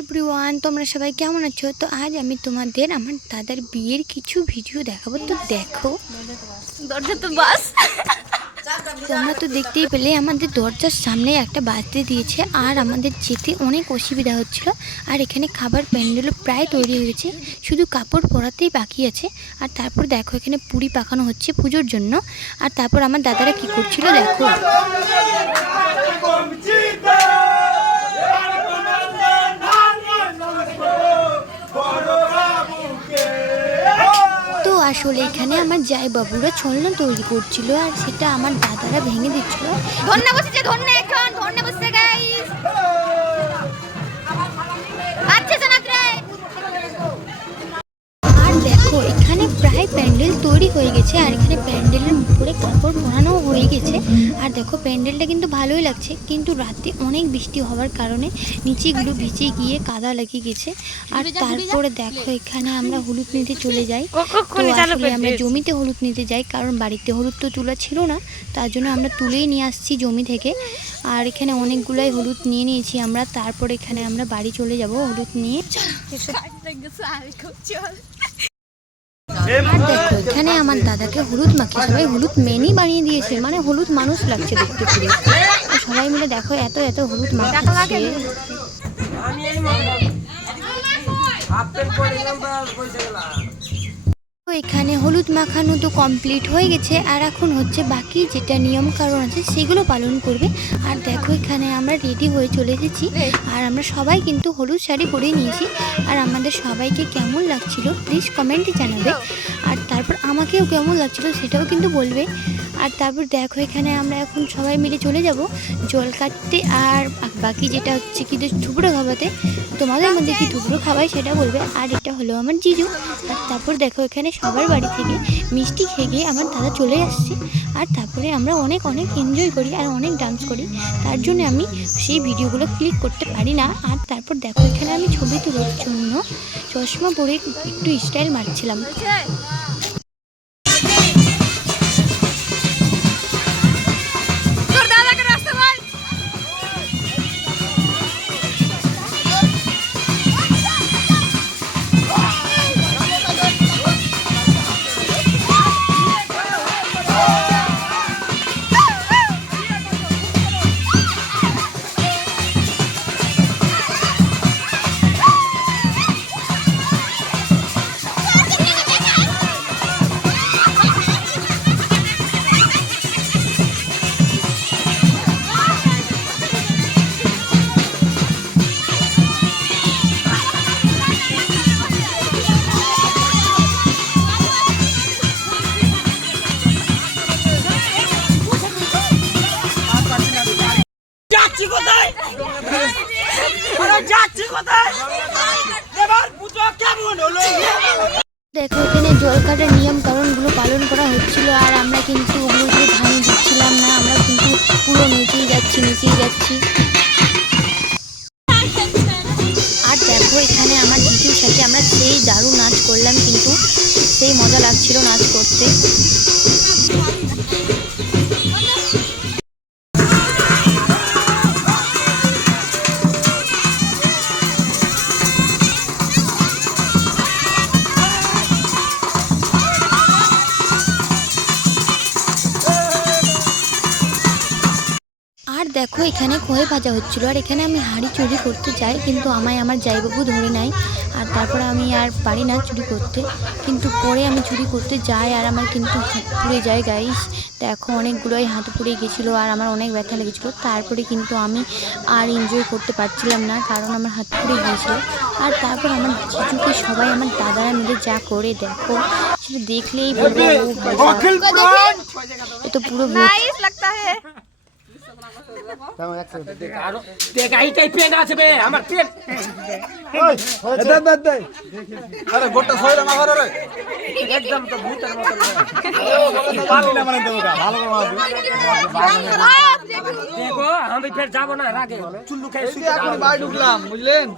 Everyone, তোমরা সবাই কেমন আছো? তো আজ আমি তোমাদের আমার দাদার বিয়ের কিছু ভিডিও দেখাবো। তো দেখো, দরজা তো বাস তোমরা তো দেখতেই পেলে আমাদের দরজার সামনে একটা বাজতে দিয়েছে, আর আমাদের যেতে অনেক অসুবিধা হচ্ছিল। আর এখানে খাবার প্যান্ডেলও প্রায় তৈরি হয়ে গেছে, শুধু কাপড় পরাতেই বাকি আছে। আর তারপর দেখো এখানে পুরি পাকানো হচ্ছে পুজোর জন্য। আর তারপর আমার দাদারা কি করছিল দেখো। আসলে এখানে আমার জাই বাবুরা ছলনা তৈরি করছিল, আর সেটা আমার দাদারা ভেঙে দিচ্ছিল। ধন্যবাদ গাইস। আর দেখো এখানে প্রায় প্যান্ডেল তৈরি হয়ে গেছে, আর এখানে প্যান্ডেলের উপরে কাপড় পরানো হয়ে গেছে। আর দেখো প্যান্ডেলটা কিন্তু ভালোই লাগছে, কিন্তু রাতে অনেক বৃষ্টি হওয়ার কারণে নিচেগুলো ভিজে গিয়ে কাদা লেগে গেছে। আর তারপরে দেখো এখানে আমরা হলুদ নিতে চলে যাই। তো আসলে আমরা জমিতে হলুদ নিতে যাই, কারণ বাড়িতে হলুদ তো তোলা ছিল না, তার জন্য আমরা তুলেই নিয়ে আসছি জমি থেকে। আর এখানে অনেকগুলাই হলুদ নিয়ে নিয়েছি আমরা। তারপর এখানে আমরা বাড়ি চলে যাব হলুদ নিয়ে। আর দেখো এখানে আমার দাদাকে হলুদ মাখিয়ে সবাই হলুদ মেনই বানিয়ে দিয়েছে, মানে হলুদ মানুষ লাগছে দেখতে পুরো। সবাই মিলে দেখো এত এত হলুদ মাখাচ্ছে। এখানে হলুদ মাখানো তো কমপ্লিট হয়ে গেছে, আর এখন হচ্ছে বাকি যেটা নিয়ম কারণ আছে সেগুলো পালন করবে। আর দেখো এখানে আমরা রেডি হয়ে চলে এসেছি, আর আমরা সবাই কিন্তু হলুদ শাড়ি পরে নিয়েছি। আর আমাদের সবাইকে কেমন লাগছিল প্লিজ কমেন্টে জানাবে, আর তারপর আমাকেও কেমন লাগছিল সেটাও কিন্তু বলবে। আর তারপর দেখো এখানে আমরা এখন সবাই মিলে চলে যাব জল কাটতে, আর বাকি যেটা হচ্ছে কি ঠুকরো খাওয়াতে। তোমাদের মধ্যে কি ঠুকরো খাওয়াই সেটা বলবে। আর এটা হলো আমার জিজু। আর তারপর দেখো এখানে সবার বাড়ি থেকে মিষ্টি খেয়ে গিয়ে আমার দাদা চলে আসছে। আর তারপরে আমরা অনেক অনেক এনজয় করি আর অনেক ডান্স করি, তার জন্য আমি সেই ভিডিওগুলো ক্লিক করতে পারি না। আর তারপর দেখো এখানে আমি ছবি তোলার জন্য চশমা পরে একটু স্টাইল মারছিলাম। দেখো এখানে জল কাটার নিয়ম কারণগুলো পালন করা হচ্ছিল, আর আমরা কিন্তু ওগুলোকে ধান দিচ্ছিলাম না, আমরা কিন্তু পুরো নেচেই যাচ্ছি। আর দেখো এখানে আমার জিজুর সাথে আমরা সেই দারুণ নাচ করলাম, কিন্তু সেই মজা লাগছিল নাচ করতে। আর দেখো এখানে খোয়ে ভাজা হচ্ছিলো, আর এখানে আমি হাঁড়ি চুরি করতে যাই, কিন্তু আমায় আমার জাইবাবু ধরে নেয়। আর তারপরে আমি আর পারি না চুরি করতে, কিন্তু পরে আমি চুরি করতে যাই, আর আমার কিন্তু হাত পুড়ে যায় গাইস। দেখো অনেকগুলোই হাত পুড়ে গেছিলো, আর আমার অনেক ব্যথা লেগেছিলো। তারপরে কিন্তু আমি আর এনজয় করতে পারছিলাম না, কারণ আমার হাত পুড়ে গিয়েছিলো। আর তারপর আমার জিজুকে সবাই আমার দাদারা মিলে যা করে দেখো, সেটা দেখলেই বলবো তো পুরো লাগতা है। देखो हम फिर जाबो ना रागे चुल्लू खाई ढुकलाम बुझलेन।